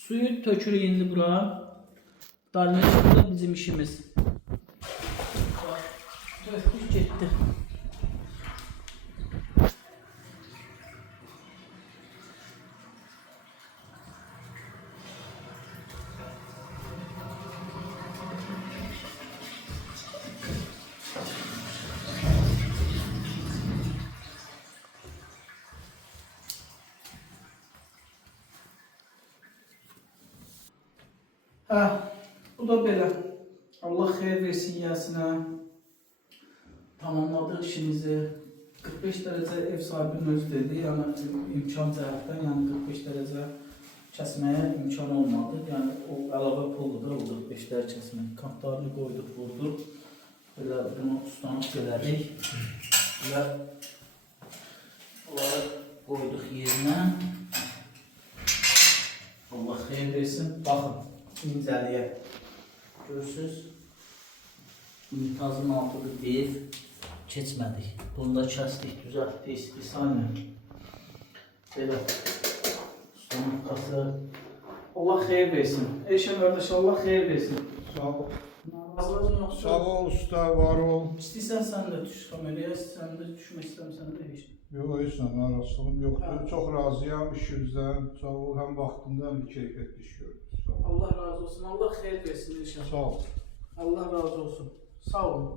Suyu tökürük indi bura. Dalınca da bizim işimiz. Döktük getdi. Bu da belə. Allah xeyir versin yəsinə. Tamamladık işimizi. 45 derece ev sahibinin özü dedi. Yani imkan cəhətdən, yani 45 derece kəsməyə imkan olmadı. Yani o əlavə puldur da o 45 derece kəsmək. Kantlarını qoyduq, vurduq. Belə bunu ustanıq elədik. Və bunları qoyduq yerinə. Allah xeyir versin. Baxın, incəliyə. Görürsünüz, unitazın altıdır bir. Keçmədik. Bunu da kəsdik, düzəltdik, istisayla. Belə. Ustanın kası. Allah xeyir versin. Eşən qardaş, Allah xeyir versin. Sağ ol. Narazılığın yoxsa? Sağ ol usta, var ol. İstəyirsən sən də düş kameraya, sən də düşmək istəmirsən də heç. Yox, heç nə narazılığım yoxdur. Çox razıyam işinizdən. Sağ ol, həm vaxtında həm də keyfiyyətli iş gördünüz. Sağ ol. Allah razı olsun. Allah xeyir versin inşallah. Sağ ol. Allah razı olsun. Sağ olun.